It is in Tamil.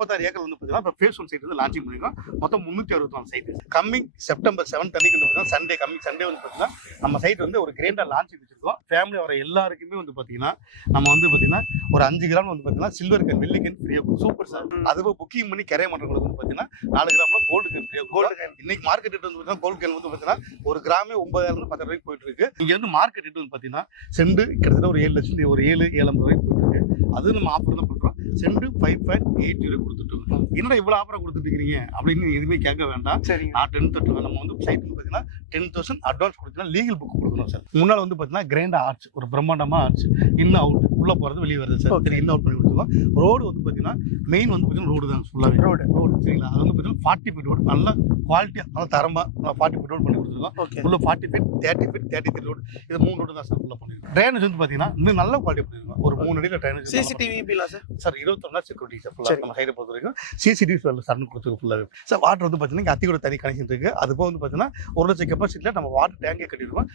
36 ஏக்கர் வந்து பார்த்தீங்கன்னா இப்போ ஃபேஸ் 1 சைட் வந்து லான்ச்சிங் பண்ணிருக்கோம். மொத்தம் 364 சைட். கம்மிங் செப்டம்பர் 7 அன்னைக்கு வந்து பார்த்தீங்கன்னா சண்டே கம்மிங் சண்டே வந்து பார்த்தீங்கன்னா நம்ம சைட் வந்து ஒரு கிரேண்டா லான்ச்சிங் வச்சிருக்கோம். ஃபேமிலி வர எல்லாருக்குமே வந்து பார்த்தீங்கன்னா நம்ம வந்து பார்த்தீங்கன்னா ஒரு 5 கிராம் வந்து பார்த்தீங்கன்னா சில்வர் கேன் வெள்ளி கேன் ஃப்ரீயா சூப்பர் சார். அதுவும் புக்கிங் பண்ணி கரைய மாட்டவங்களுக்கு வந்து பார்த்தீங்கன்னா 4 கிராம்ல கோல்டு கேன் ஃப்ரீயா. கோல்டு கேன் இன்னைக்கு மார்க்கெட் ரேட் வந்து பார்த்தீங்கன்னா கோல்டு கேன் வந்து பார்த்தீங்கன்னா ஒரு கிராமே 9,000 10,000 ரூபாய்க்கு போயிட்டு இருக்கு. இங்க வந்து மார்க்கெட் ரேட் வந்து பார்த்தீங்கன்னா செண்டு கிட்டத்தட்ட ஒரு 7 லட்சம் ஒரு 7,50 ரூபாய்க்கு போயிட்டு இருக்கு. அது நம்ம ஆஃபர் தான் பண்றோம். செண்டு 5.80 கொடுத்துட்டு இருக்கோம். என்னடா இவ்வளவு ஆஃபரா கொடுத்துட்டு இருக்கீங்க அப்படின்னு எதுவுமே கேட்க வேண்டாம். சரி, நான் 10 தட்டுவேன். நம்ம வந்து சைட் வந்து பார்த்தீங்கன்னா 10,000 அட்வான்ஸ் கொடுத்தீங்கன்னா லீகல் புக் கொடுக்கணும் சார். முன்னாள் வந்து பார்த்தீங்கன்னா கிராண்டா ஆர்ச் ஒரு பிரம்மாண்டமா ஆர்ச் இன் அவுட் உள்ள போறது வெளியே வருது சார். சரி இன் அவுட் பண்ணி கொடுத்துருக்கோம். ரோடு வந்து பார்த்தீங்கன்னா மெயின் வந்து பார்த்தீங்கன்னா ரோடு தான் ஃபுல்லாவே ரோடு சரிங்களா. அது வந்து பார்த்தீங்கன்னா 40 ஃபீட் ரோடு நல்ல குவாலிட்டியா நல்ல தரமா 40 ஃபீட் ரோடு பண்ணி கொடுத்துருக்கோம். உள்ள 40 ஃபீட் 30 ஃபீட் 33 ரோடு இது 3 ரோடு தான் சார் ஃபுல்லா பண்ணிருக்கோம். ட்ரைனேஜ் வந்து பார்த்தீங்கன்னா இன்னும் நல்ல குவாலிட்டி பண்ணிருக்கோம். ஒரு 3 அடியில ட்ரைனேஜ் சிசிடிவி பிலா சார். சார் 21 செக்யூரிட்டி சார் ஃபுல்லா நம்ம சைடு பொறுத்த வரைக்கும் சிசிடிவி சர்ன்னு கொடுத்துருக்கு ஃபுல்லாவே சார். வாட்டர் வந்து பார்த்தீங்கன்னா அத்தியோட தனி கனெக்ஷன் இருக்கு. அது போக வந்து பார்த்தீங்கன்னா 1 லட்சம் கெப்பாசிட்டியில் நம்ம வாட்டர் டேங்கே கட்டிருக்கோம்.